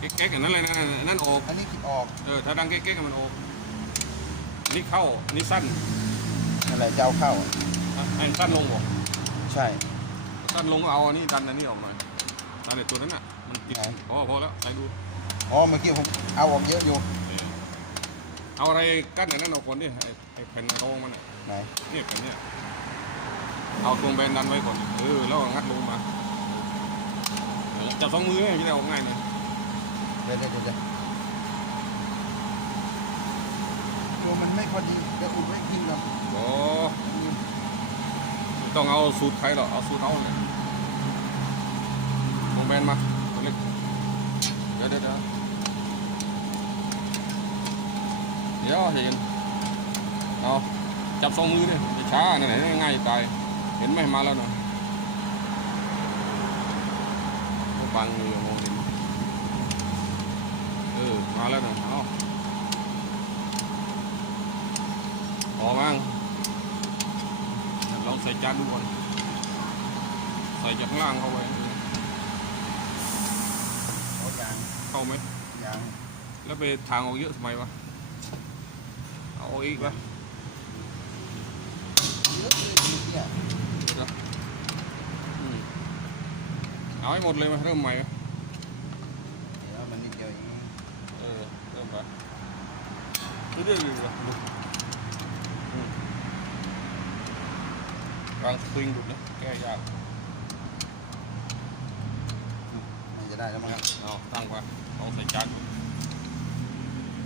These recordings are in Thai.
เก๊กๆอย่างนั้นเลยนะนั่นโอกอันนี้คิดออกเออถ้าดังเก๊กๆกับมันโอกอันนี่เข้าอันนี่สั้นนั่นแหละจะเอาเข้าอะให้สั้นลงบ่ใช่ สั้นลงก็เอาอันนี้ดันอันนี้ออกมาดันไอ้ตัวนั้นน่ะมันติดไหน พอพอแล้วใส่ดูอ๋อเมื่อกี้ผมเอาออกเยอะอยู่เออเอาอะไรกั้นอย่างนั้นเอาคนดิไอ้ไอ้แผ่นโค้งมันน่ะไหนเนี่ยแผ่นเนี่ยเอาตรงแบนดันไว้ก่อนเออแล้วก็งัดลงมาเออจับสองมือเนี่ยจะได้ออกง่ายหน่อยเดี๋ยวเดี๋ยวเดี๋ยวตัวมันไม่พอดีเดี๋ยวอุดไว้กินก่อนโอ้ไม่ต้องเอาสูตรใครหรอเอาสูตรเอาเลยตรงแบนมาตัวเล็กเดี๋ยวเดี๋ยวเดี๋ยวเดี๋ยวเห็นเอาจับสองมือเนี่ยช้าไหนง่ายตายเห็นไหมมาแล้วเนาะบังมือมองเห็น ออมาแล้วเนาะเอาพอมั้งลองใส่จานดูก่อนใส่จากข้างล่างเข้าไปเอายางเข้าไหมยางแล้วไปทางออกเยอะทำไมวะเอาออกอีกวะเยอะเลยทีเนี่ยอืมเอาให้หมดเลยไหมเริ่มใหม่ไหม เดี๋ยวมันนิดเดียวเอง เออ เริ่มไป เรื่อยๆอยู่เลยอืมวางสปริงดุดนะแก้ยากมันจะได้แล้วมั้งเอาตั้งไว้ลองใส่จานดู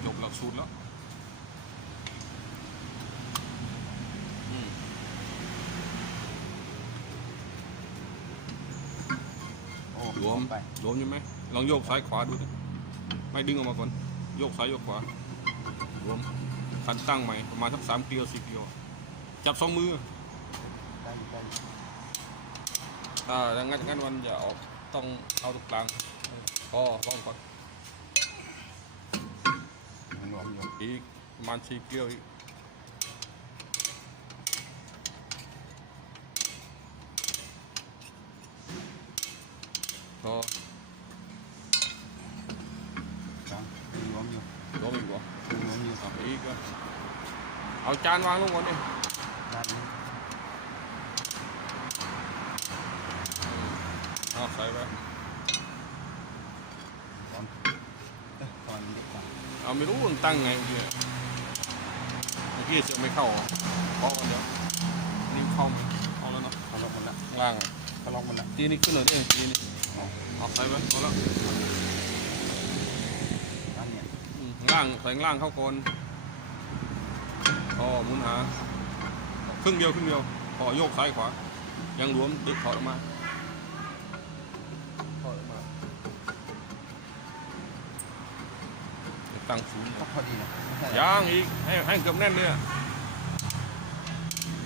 จบหลักสูตรแล้วอืมโอ้หลวมไปหลวมใช่ไหมลองโยกซ้ายขวาดูดิไม่ดึงออกมาก่อน โยกซ้ายโยกขวา หลวมคันตั้งใหม่ประมาณสักสามกิโลสี่กิโลจับสองมือได้อยู่ได้อยู่อ่าดังนั้นงั้นมันจะออกต้องเอาตรงกลางพอลองก่อนมันหลวมอยู่อีกประมาณสี่กิโลอีกพอ ครับห ลวมอยู่หลวมอีกบ่หลวมอยู่เอาไปอีกก็เอาจานวางลงก่อนดิด้านนี้เอาใส่ไปก่อนเอ้ยก่อนเล็กกว่าเอาไม่รู้มันตั้งไงเมื่อกี้เมื่อกี้เสือกไม่เข้าอะพอกันเดี๋ยวนี่เข้าไหมเข้าแล้วเนาะเขาล็อกหมดแล้วข้างล่างอะเขาล็อกหมดแล้วตีนี่ขึ้นหน่อยดิตีนี่อ๋อเอาใส่ไปเอาแล้ว ด้านเนี้ย อืมข้าง ล่างใส่ข้างล่างเข้าก่อนพอหมุนหาครึ่งเดียวครึ่งเดียวพอโยกซ้ายขวา ยังหลวมดึกถอดออกมาถอดออกมาตั้งศูนย์ก็พอดีนะไม่ใช่ยางอีกให้ให้เกือบแน่นเลยอะ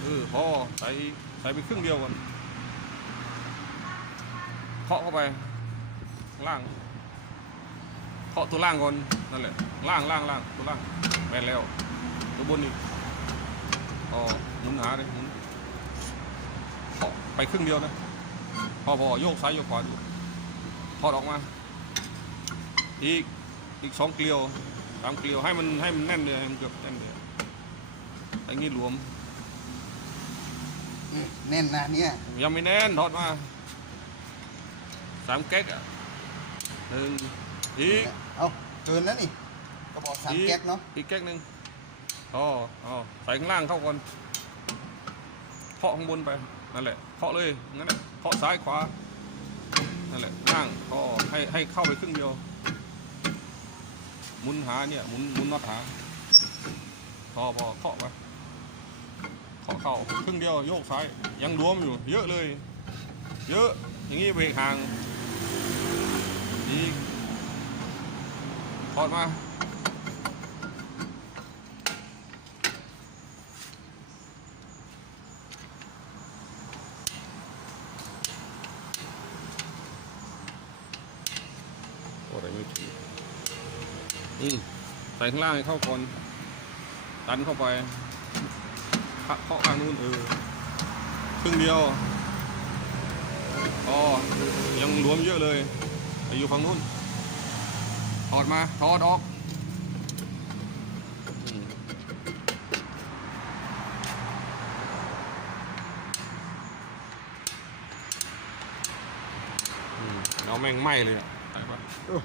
เออพอใส่ใส่ไปครึ่งเดียวก่อนเคาะเข้าไปล่างเคาะตัวล่างก่อนนั่นแหละล่างล่างล่างตัวล่างแม่นแล้ว ตัวบนอีกอ๋อหมุนหาเลยหมุนเคาะไปครึ่งเดียวนะพอพอโยกซ้ายโยกขวาดูถอดออกมา อีกอีกสองเกลียวสามเกลียวให้มันให้มันแน่นเลยให้มันเกือบแน่นเลยแต่งี้หลวมอืมแน่นนะเนี่ยยังไม่แน่นถอดมาสามแก๊กอะหนึ่ง อีก เอาเกินแล้วนี่ก็บอกสามอีแก๊กเนาะอีกแก๊กหนึ่งอ๋ออ๋อใส่ข้างล่างเข้าก่อนเคาะข้างบนไป นั่นแหละเคาะเลยงั้นแหละเคาะซ้ายขวา นั่นแหละล่างพอให้ให้เข้าไปครึ่งเดียว หมุนหาเนี่ย หมุนหมุนน็อตหา พอพอเคาะไปเคาะเข้าครึ่งเดียวโยกซ้าย ยังรวมอยู่ เยอะเลย เยอะ อย่างนี้เบรกห่างอีกถ อดมาโอ้ยไม่ถืออืมใส่ข้างล่างให้เข้าก่อนดันเข้าไปเคาะเคาะข้างนู้นเออครึ่งเดียวอ๋อยังรวมเยอะเลยอยู่ฝั่งนู้น ถอดมาถอดออกเอาแม่งไหมเลยอะไปปะเออ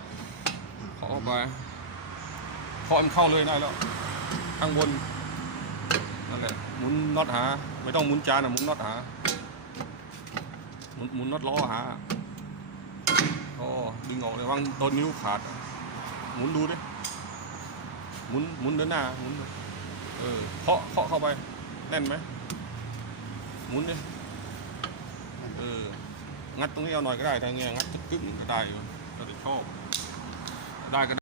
เคาะเขาไปเคามันเข้าเลยได้แล้วข้างบนนั่นแหละหมุนน็อตหา ไม่ต้องหมุนจานอะหมุนน็อตหาหมุนหมุนน็อตล้อหาอ๋อดึงออกเลยวางโดนนิ้วขาด หมุนดูดิหมุนหมุนเดินหน้าหมุนเออเคาะเคาะเข้าไปแน่นไหมหมุนดิเอองัดตรงนี้เอาหน่อยก็ได้ถ้าเงี้ยงัดตึ๊กๆก็ได้ก็จะชอบได้ก็